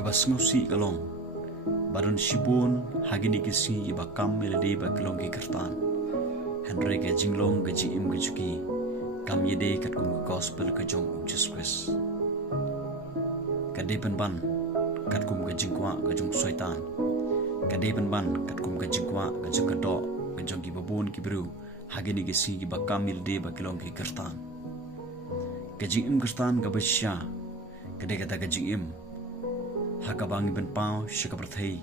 Kaba sngewsih kalong baron shibon hagini kisi ba kam melade ba kalong ki kertan Henry ke jinglong ke jim ke juki kam yede kat kum gospel ke jong Jesus Christ kade ban kat kum ke jingkwa ke jong syaitan kade ban kat kum ke jingkwa ke jong kedo ke jong ki babun ki bru hagini kisi ba kam melade ba kalong ki kertan ke jim kertan ka basya kade kata ke jim hakabangi ben pau shikaprathai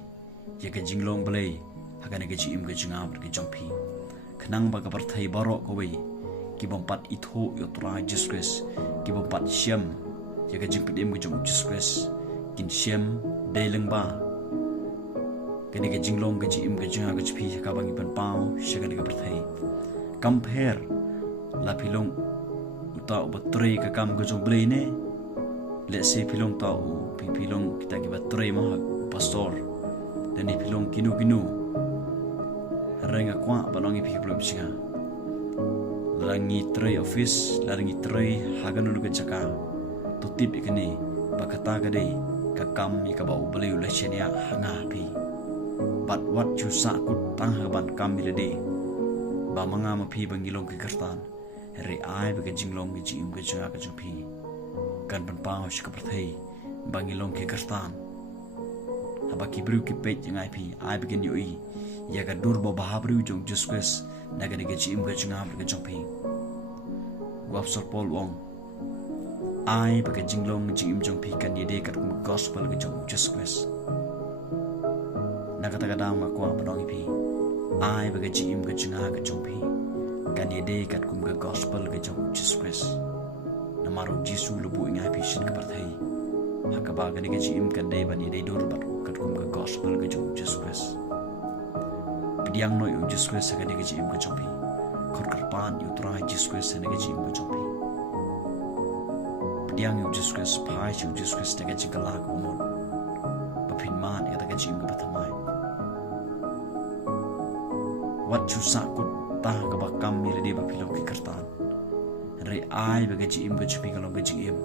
ya ke jinglong belai hakane ke jim ke jingab ke jompi khnang ba kaprathai baro ko wei ki bompat itho yotra Jesus ki bompat syam ya ke jingpidim ke jom Jesus kin syam deleng ba kene ke jinglong ke jim ke jingab ke jpi hakabangi ben pau shikane ke prathai compare la pilong uta obatrai ka kam ke jom belai ne let's say pilong tau pilong kita kibat tray mah pastor dan ni pilong kinu renga kwa balongi pilong singa langi tray office langi tray hagan unu kecaka tutip ikani bakata gade kakam ika bau beli ulah chenia hanga pi but what you sakut tang haban kam milade ba manga mapi bangilong ke kertan re ai ba jinglong ke jim ke janga ke jupi kan ban pau shikaprathai bangilong ke kertan habaki bru ki pet yang ip ai begin yoi ya ga dur bo bahabru jong Jesus naga ne jim ga jingam ga jompi wap sor pol wong ai ba jinglong jim jompi kan yede kat gospel ga jong Jesus naga ta ga dam ma kwa badong ip ai ba jim ga jinga ga jompi kan yede kat ga gospel ga jong Jesus namaro Jisu lubu ingai pishin ka parthai hakaba gani ke jim kan dei bani dei dur bat kat kum ka gospel ke jong Jesus pidiang noi Jesus ka ne ke jim ka jompi khor karpan yu trai Jesus ne ke jim ka jompi pidiang yu Jesus pai yu Jesus ne ke jingala ko mon papin man ya ta ke jim ka pathamai wat chu sakut ta ka ba kam mi le ba philo ki kartan re ai ba ke jim ka chupi ka long ke jim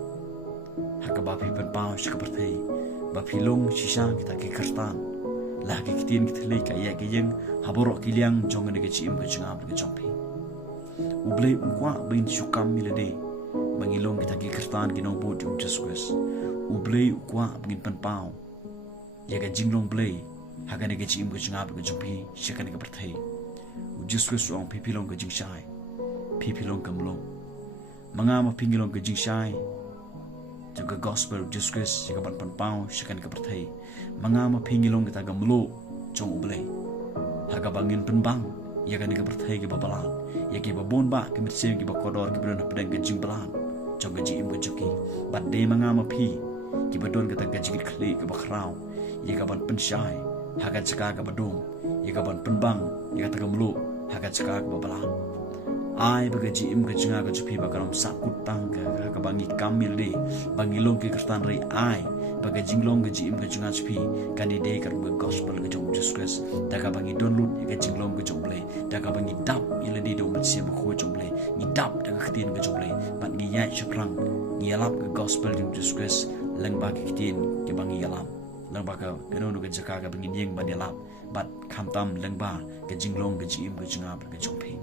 hakaba pi pen pau shikaprathai ba philong shisha kita ke kertan la ke kitin ke thlei ka ya ke yeng haboro kiliang jong ne ke jim ke chungam ke jompi ublei ukwa bin shukam milade bangilong kita ke kertan ke no bo jong Jesus ublei ukwa bin pen pau ya ke jinglong blei hakane ke jim ke chungam ke jompi shikane ke prathai Jesus ong philong ke jingshai philong kamlo mga mapingilong ke jingshai juga gospel Jesus jika ban pau shikan ke prathai mga mapingilong kita gamlo jong ublei haga bangin penbang ya kan ke prathai ke babalan ya ke babon ba ke mitsem ke bakodor ke bran pedang ke jingbalan jong ke jim bujuki bat de mga mapi ke badon kita gajik khli ke bakrau ya ka ban penshai haga chaka ke badom ya ka ban penbang ya ka gamlo haga chaka ke babalan ai baga jim ga jinga ga jupi bakaram sakut tang ga bangi kamil de bangilong ke kertan rei ai baga jinglong ga jim ga jinga jupi kani de kar ga gospel ga jong Jesus daga bangi download ga jinglong ga jongle daga bangi dap ile de do mat siam ko jongle ni dap daga khtin ga jongle bat ni yai chakrang ni alap ga gospel jong Jesus lang ba ki khtin ke bangi alap lang ba ka gano ga jaka ga bangi yeng ban alap bat khamtam lang ba ga jinglong ga jim ga jinga ga jongping